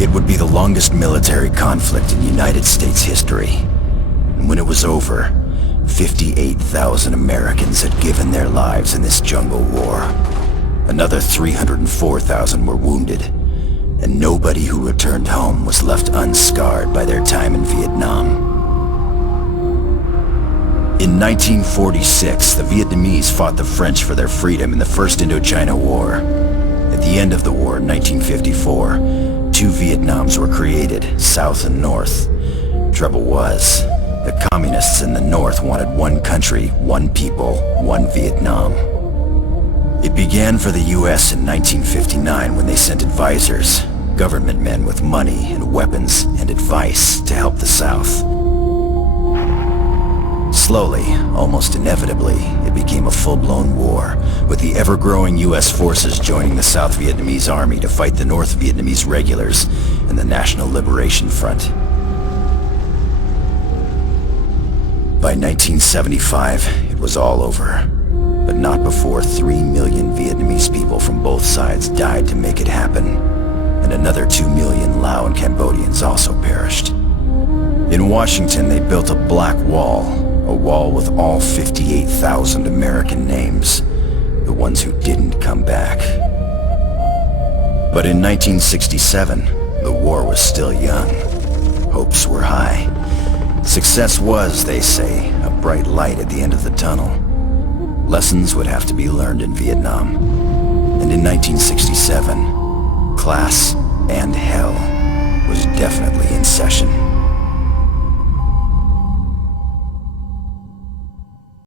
It would be the longest military conflict in United States history. And when it was over, 58,000 Americans had given their lives in this jungle war. Another 304,000 were wounded, and nobody who returned home was left unscarred by their time in Vietnam. In 1946, the Vietnamese fought the French for their freedom in the First Indochina War. At the end of the war in 1954, two Vietnams were created, South and North. Trouble was, the communists in the North wanted one country, one people, one Vietnam. It began for the US in 1959 when they sent advisors, government men with money and weapons and advice to help the South. Slowly, almost inevitably, it became a full-blown war, with the ever-growing US forces joining the South Vietnamese army to fight the North Vietnamese regulars and the National Liberation Front. By 1975, it was all over, but not before 3 million Vietnamese people from both sides died to make it happen, and another 2 million Lao and Cambodians also perished. In Washington, they built a black wall, a wall with all 58,000 American names, the ones who didn't come back. But in 1967, the war was still young. Hopes were high. Success was, they say, a bright light at the end of the tunnel. Lessons would have to be learned in Vietnam. And in 1967, class and hell was definitely in session.